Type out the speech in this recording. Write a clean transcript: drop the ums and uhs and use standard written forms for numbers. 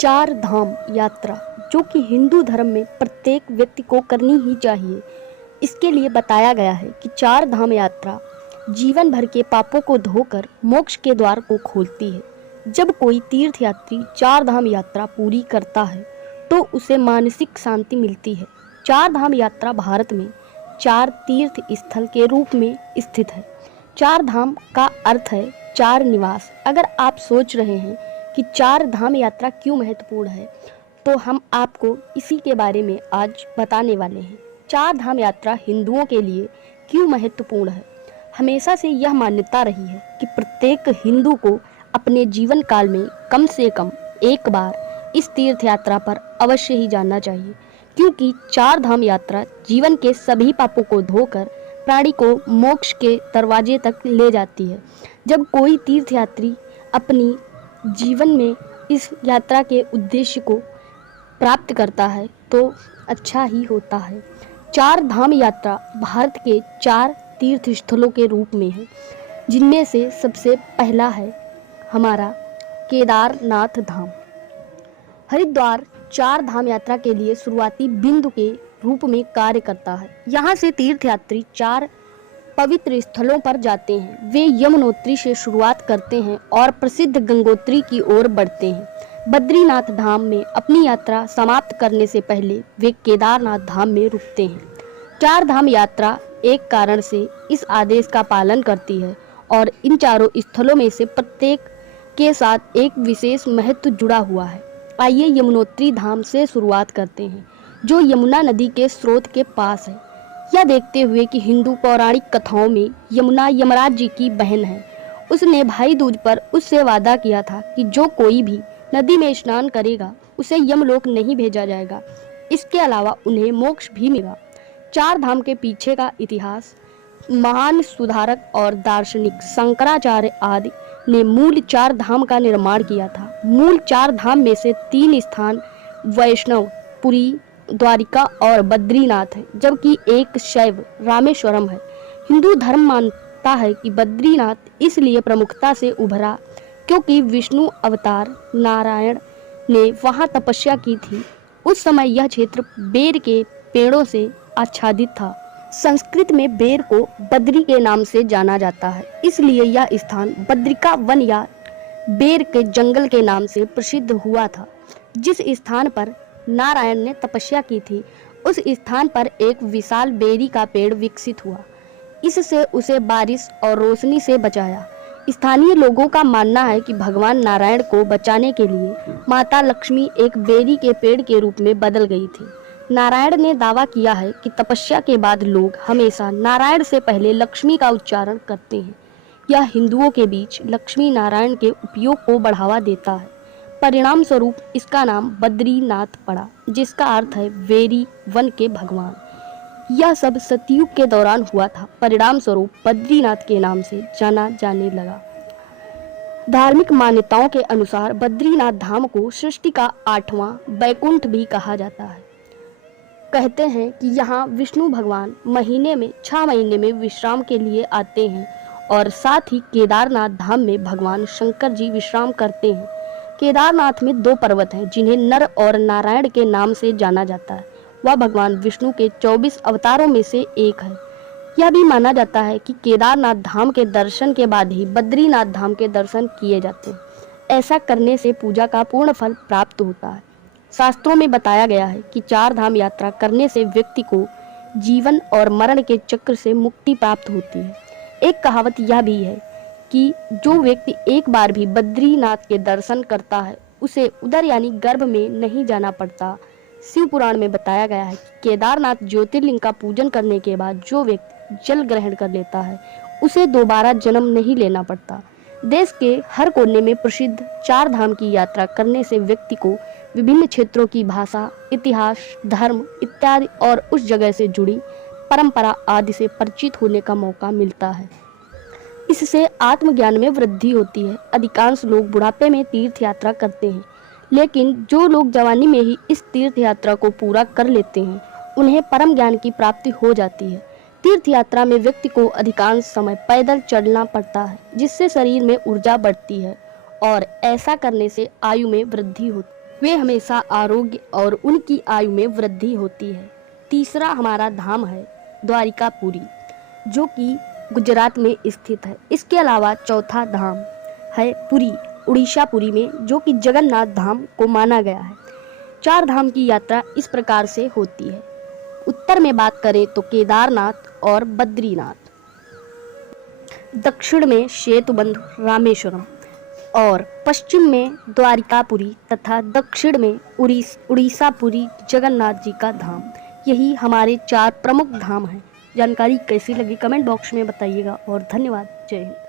चार धाम यात्रा जो कि हिंदू धर्म में प्रत्येक व्यक्ति को करनी ही चाहिए। इसके लिए बताया गया है कि चार धाम यात्रा जीवन भर के पापों को धोकर मोक्ष के द्वार को खोलती है। जब कोई तीर्थयात्री चार धाम यात्रा पूरी करता है तो उसे मानसिक शांति मिलती है। चार धाम यात्रा भारत में चार तीर्थ स्थल के रूप में स्थित है। चार धाम का अर्थ है चार निवास। अगर आप सोच रहे हैं कि चार धाम यात्रा क्यों महत्वपूर्ण है, तो हम आपको इसी के बारे में आज बताने वाले हैं। चार धाम यात्रा हिंदुओं के लिए क्यों महत्वपूर्ण है। हमेशा से यह मान्यता रही है कि प्रत्येक हिंदू को अपने जीवन काल में कम से कम एक बार इस तीर्थ यात्रा पर अवश्य ही जाना चाहिए, क्योंकि चार धाम यात्रा जीवन के सभी पापों को धोकर प्राणी को मोक्ष के दरवाजे तक ले जाती है। जब कोई तीर्थयात्री अपनी जीवन में इस यात्रा के उद्देश्य को प्राप्त करता है तो अच्छा ही होता है। चार धाम यात्रा भारत के चार तीर्थ स्थलों के रूप में है, जिनमें से सबसे पहला है हमारा केदारनाथ धाम। हरिद्वार चार धाम यात्रा के लिए शुरुआती बिंदु के रूप में कार्य करता है। यहाँ से तीर्थयात्री चार पवित्र स्थलों पर जाते हैं। वे यमुनोत्री से शुरुआत करते हैं और प्रसिद्ध गंगोत्री की ओर बढ़ते हैं। बद्रीनाथ धाम में अपनी यात्रा समाप्त करने से पहले वे केदारनाथ धाम में रुकते हैं। चार धाम यात्रा एक कारण से इस आदेश का पालन करती है और इन चारों स्थलों में से प्रत्येक के साथ एक विशेष महत्व जुड़ा हुआ है। आइए यमुनोत्री धाम से शुरुआत करते हैं, जो यमुना नदी के स्रोत के पास है। यह देखते हुए कि हिंदू पौराणिक कथाओं में यमुना यमराज जी की बहन है, उसने भाई दूज पर उससे वादा किया था कि जो कोई भी नदी में स्नान करेगा उसे यमलोक नहीं भेजा जाएगा, इसके अलावा उन्हें मोक्ष भी मिलेगा। चार धाम के पीछे का इतिहास महान सुधारक और दार्शनिक शंकराचार्य आदि ने मूल चार धाम का निर्माण किया था। मूल चार धाम में से तीन स्थान वैष्णव, पुरी, द्वारिका और बद्रीनाथ है, जबकि एक शैव रामेश्वरम है। हिंदू धर्म मानता है कि बद्रीनाथ इसलिए प्रमुखता से उभरा क्योंकि विष्णु अवतार नारायण ने वहां तपस्या की थी। उस समय यह क्षेत्र बेर के पेड़ों से आच्छादित था। संस्कृत में बेर को बद्री के नाम से जाना जाता है, इसलिए यह स्थान बद्रिका वन या बेर के जंगल के नाम से प्रसिद्ध हुआ था। जिस स्थान पर नारायण ने तपस्या की थी, उस स्थान पर एक विशाल बेरी का पेड़ विकसित हुआ। इससे उसे बारिश और रोशनी से बचाया। स्थानीय लोगों का मानना है कि भगवान नारायण को बचाने के लिए माता लक्ष्मी एक बेरी के पेड़ के रूप में बदल गई थी। नारायण ने दावा किया है कि तपस्या के बाद लोग हमेशा नारायण से पहले लक्ष्मी का उच्चारण करते हैं। यह हिंदुओं के बीच लक्ष्मी नारायण के उपयोग को बढ़ावा देता है। परिणाम स्वरूप इसका नाम बद्रीनाथ पड़ा, जिसका अर्थ है वेरी वन के भगवान। यह सब सतयुग के दौरान हुआ था। परिणाम स्वरूप बद्रीनाथ के नाम से जाना जाने लगा। धार्मिक मान्यताओं के अनुसार बद्रीनाथ धाम को सृष्टि का 8वां बैकुंठ भी कहा जाता है। कहते हैं कि यहाँ विष्णु भगवान महीने में 6 महीने में विश्राम के लिए आते हैं और साथ ही केदारनाथ धाम में भगवान शंकर जी विश्राम करते हैं। केदारनाथ में 2 पर्वत हैं जिन्हें नर और नारायण के नाम से जाना जाता है। वह भगवान विष्णु के 24 अवतारों में से एक है। यह भी माना जाता है कि केदारनाथ धाम के दर्शन के बाद ही बद्रीनाथ धाम के दर्शन किए जाते हैं। ऐसा करने से पूजा का पूर्ण फल प्राप्त होता है। शास्त्रों में बताया गया है कि चार धाम यात्रा करने से व्यक्ति को जीवन और मरण के चक्र से मुक्ति प्राप्त होती है। एक कहावत यह भी है कि जो व्यक्ति एक बार भी बद्रीनाथ के दर्शन करता है उसे उदर यानी गर्भ में नहीं जाना पड़ता। शिव पुराण में बताया गया है कि केदारनाथ ज्योतिर्लिंग का पूजन करने के बाद जो व्यक्ति जल ग्रहण कर लेता है उसे दोबारा जन्म नहीं लेना पड़ता। देश के हर कोने में प्रसिद्ध चार धाम की यात्रा करने से व्यक्ति को विभिन्न क्षेत्रों की भाषा, इतिहास, धर्म इत्यादि और उस जगह से जुड़ी परंपरा आदि से परिचित होने का मौका मिलता है। इससे आत्मज्ञान में वृद्धि होती है। अधिकांश लोग बुढ़ापे में तीर्थ यात्रा करते हैं, लेकिन जो लोग जवानी में ही इस तीर्थ यात्रा को पूरा कर लेते हैं उन्हें परम ज्ञान की प्राप्ति हो जाती है। तीर्थ यात्रा में व्यक्ति को अधिकांश समय पैदल चलना पड़ता है, जिससे शरीर में ऊर्जा बढ़ती है और ऐसा करने से आयु में वृद्धि होती है। वे हमेशा आरोग्य और उनकी आयु में वृद्धि होती है। तीसरा हमारा धाम है द्वारिकापुरी, जो कि गुजरात में स्थित है। इसके अलावा चौथा धाम है पुरी, उड़ीसा पुरी में, जो कि जगन्नाथ धाम को माना गया है। 4 धाम की यात्रा इस प्रकार से होती है। उत्तर में बात करें तो केदारनाथ और बद्रीनाथ, दक्षिण में सेतुबंध रामेश्वरम और पश्चिम में द्वारिकापुरी तथा दक्षिण में उड़ीसापुरी जगन्नाथ जी का धाम। यही हमारे 4 प्रमुख धाम हैं। जानकारी कैसी लगी कमेंट बॉक्स में बताइएगा और धन्यवाद। जय हिंद।